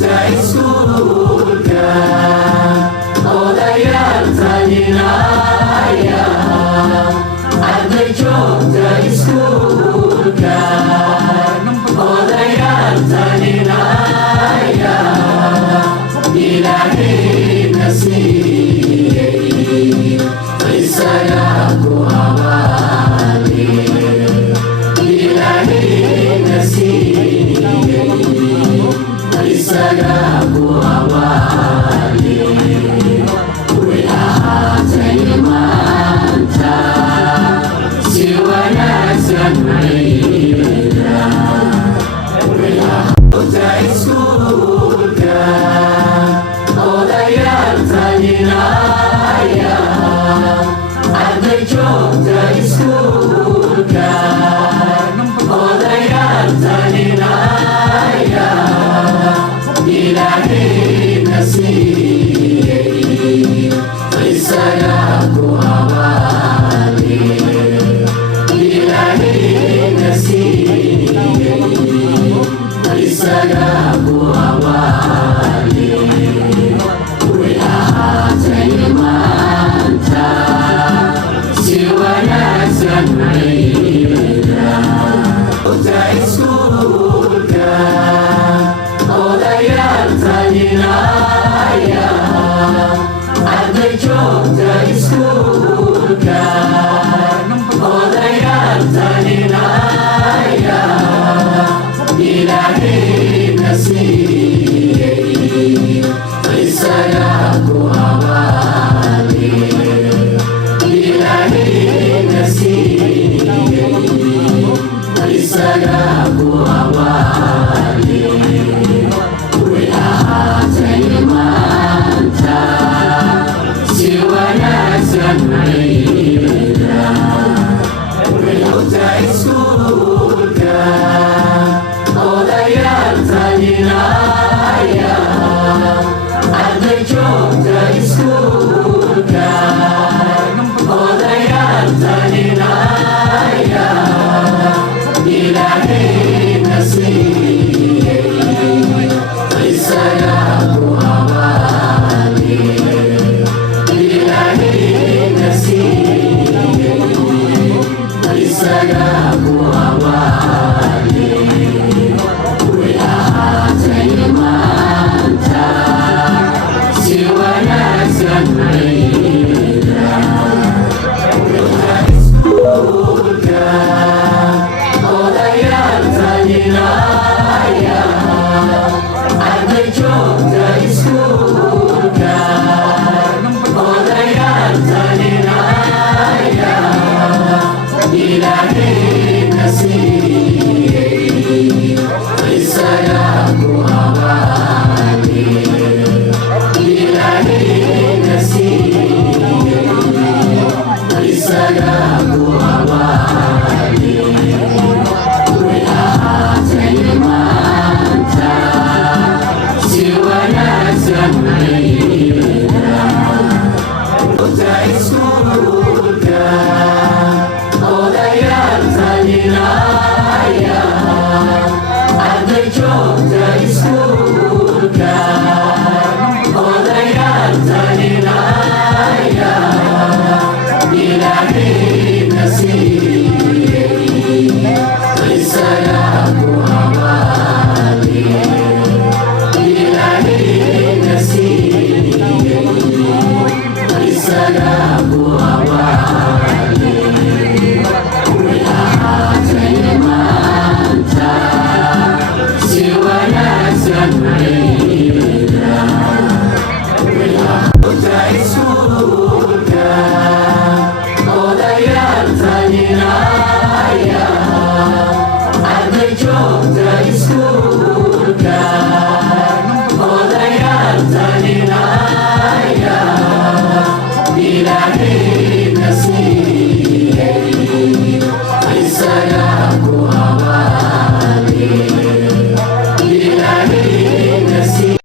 dari surga, oh layar talinaya, ada jauh dari surga, oh layar talinaya, ilahi nasib, risalaku awali, ilahi nasib, risalaku awali, وآتي مانتا سوانا سنويلا وآتي سوركا أوليا تنينايا أدجو تي سوركا أوليا تنينايا إلهي نسيب risalaku awali, ilahi nasib, risalaku awali, وآتي مانتا سوانا سنويلا وآتي سوركا أوليا تنينايا ada jauh dari surga, oh layar talinaya, ilahi nasib, risalaku awali, ilahi nasib, risalaku awali, وآتي مانتا سوانا سنويلا وآتي سوركا أوليا تنينايا ada jauh dari surga, أوليا تنينايا ilahi nasib, risalaku awali, ilahi nasib, risalaku awali, وآتي مانتا سوانا سنويلا وآتي سوركا أوليا تنينايا ada jauh dari surga, oh layar talinaya, ilahi nasib, risalaku awali, ilahi nasib, risalaku awali, وآتي مانتا سوانا سنويلا وآتي سوركا أوليا تنينايا ada jauh dari surga, أوليا تنينايا ilahi nasib, risalaku awali, ilahi nasib, risalaku awali, وآتي مانتا سوانا سنويلا وآتي سوركا أوليا تنينايا ada jauh dari surga.